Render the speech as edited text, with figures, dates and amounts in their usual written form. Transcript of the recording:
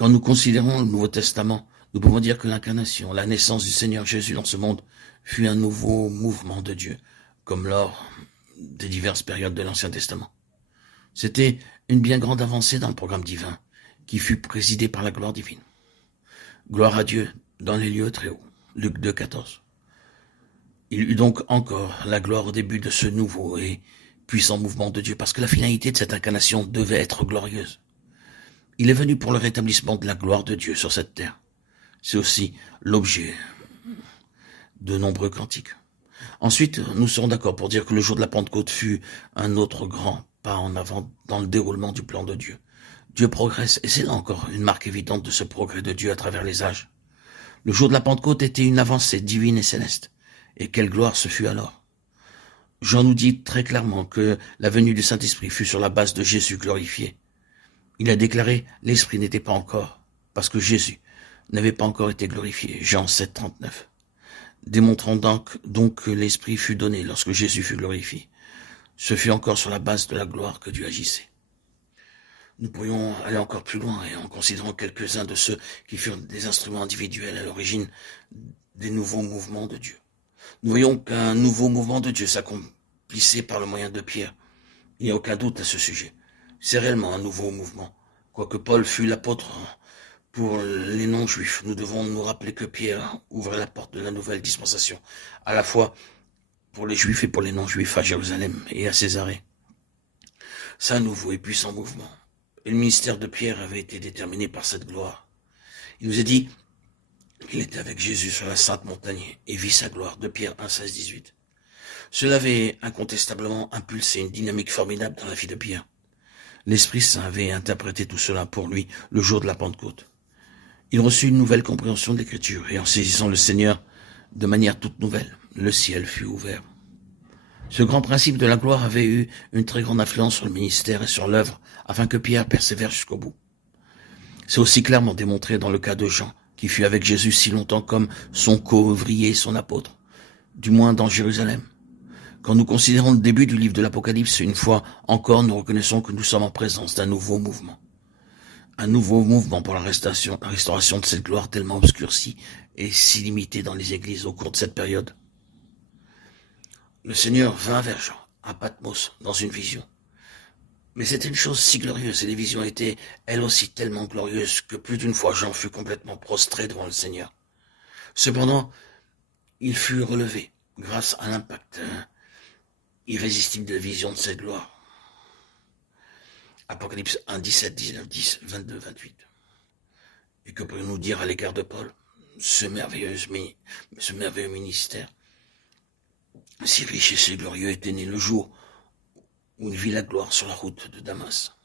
Quand nous considérons le Nouveau Testament, nous pouvons dire que l'incarnation, la naissance du Seigneur Jésus dans ce monde, fut un nouveau mouvement de Dieu, comme lors des diverses périodes de l'Ancien Testament. C'était une bien grande avancée dans le programme divin, qui fut présidé par la gloire divine. Gloire à Dieu dans les lieux très hauts. Luc 2, 14. Il eut donc encore la gloire au début de ce nouveau et puissant mouvement de Dieu, parce que la finalité de cette incarnation devait être glorieuse. Il est venu pour le rétablissement de la gloire de Dieu sur cette terre. C'est aussi l'objet de nombreux cantiques. Ensuite, nous serons d'accord pour dire que le jour de la Pentecôte fut un autre grand pas en avant dans le déroulement du plan de Dieu. Dieu progresse, et c'est là encore une marque évidente de ce progrès de Dieu à travers les âges. Le jour de la Pentecôte était une avancée divine et céleste. Et quelle gloire ce fut alors! Jean nous dit très clairement que la venue du Saint-Esprit fut sur la base de Jésus glorifié. Il a déclaré « l'Esprit n'était pas encore », parce que Jésus n'avait pas encore été glorifié. Jean 7, 39. Démontrant donc que l'Esprit fut donné lorsque Jésus fut glorifié. Ce fut encore sur la base de la gloire que Dieu agissait. Nous pourrions aller encore plus loin et en considérant quelques-uns de ceux qui furent des instruments individuels à l'origine des nouveaux mouvements de Dieu. Nous voyons qu'un nouveau mouvement de Dieu s'accomplissait par le moyen de Pierre. Il n'y a aucun doute à ce sujet. C'est réellement un nouveau mouvement. Quoique Paul fût l'apôtre pour les non-juifs, nous devons nous rappeler que Pierre ouvrait la porte de la nouvelle dispensation, à la fois pour les juifs et pour les non-juifs à Jérusalem et à Césarée. C'est un nouveau et puissant mouvement. Et le ministère de Pierre avait été déterminé par cette gloire. Il nous est dit qu'il était avec Jésus sur la sainte montagne et vit sa gloire, de Pierre 1, 16, 18. Cela avait incontestablement impulsé une dynamique formidable dans la vie de Pierre. L'Esprit Saint avait interprété tout cela pour lui le jour de la Pentecôte. Il reçut une nouvelle compréhension de l'Écriture et en saisissant le Seigneur de manière toute nouvelle, le ciel fut ouvert. Ce grand principe de la gloire avait eu une très grande influence sur le ministère et sur l'œuvre afin que Pierre persévère jusqu'au bout. C'est aussi clairement démontré dans le cas de Jean, qui fut avec Jésus si longtemps comme son co-ouvrier et son apôtre, du moins dans Jérusalem. Quand nous considérons le début du livre de l'Apocalypse, une fois encore, nous reconnaissons que nous sommes en présence d'un nouveau mouvement. Un nouveau mouvement pour la restauration de cette gloire tellement obscurcie et si limitée dans les églises au cours de cette période. Le Seigneur vint vers Jean, à Patmos, dans une vision. Mais c'était une chose si glorieuse, et les visions étaient, elles aussi, tellement glorieuses, que plus d'une fois Jean fut complètement prostré devant le Seigneur. Cependant, il fut relevé, grâce à l'impact irrésistible de la vision de cette gloire. Apocalypse 1, 17, 19, 10, 22, 28. Et que pourrions-nous dire à l'égard de Paul, ce merveilleux ministère, si riche et si glorieux était né le jour où il vit la gloire sur la route de Damas.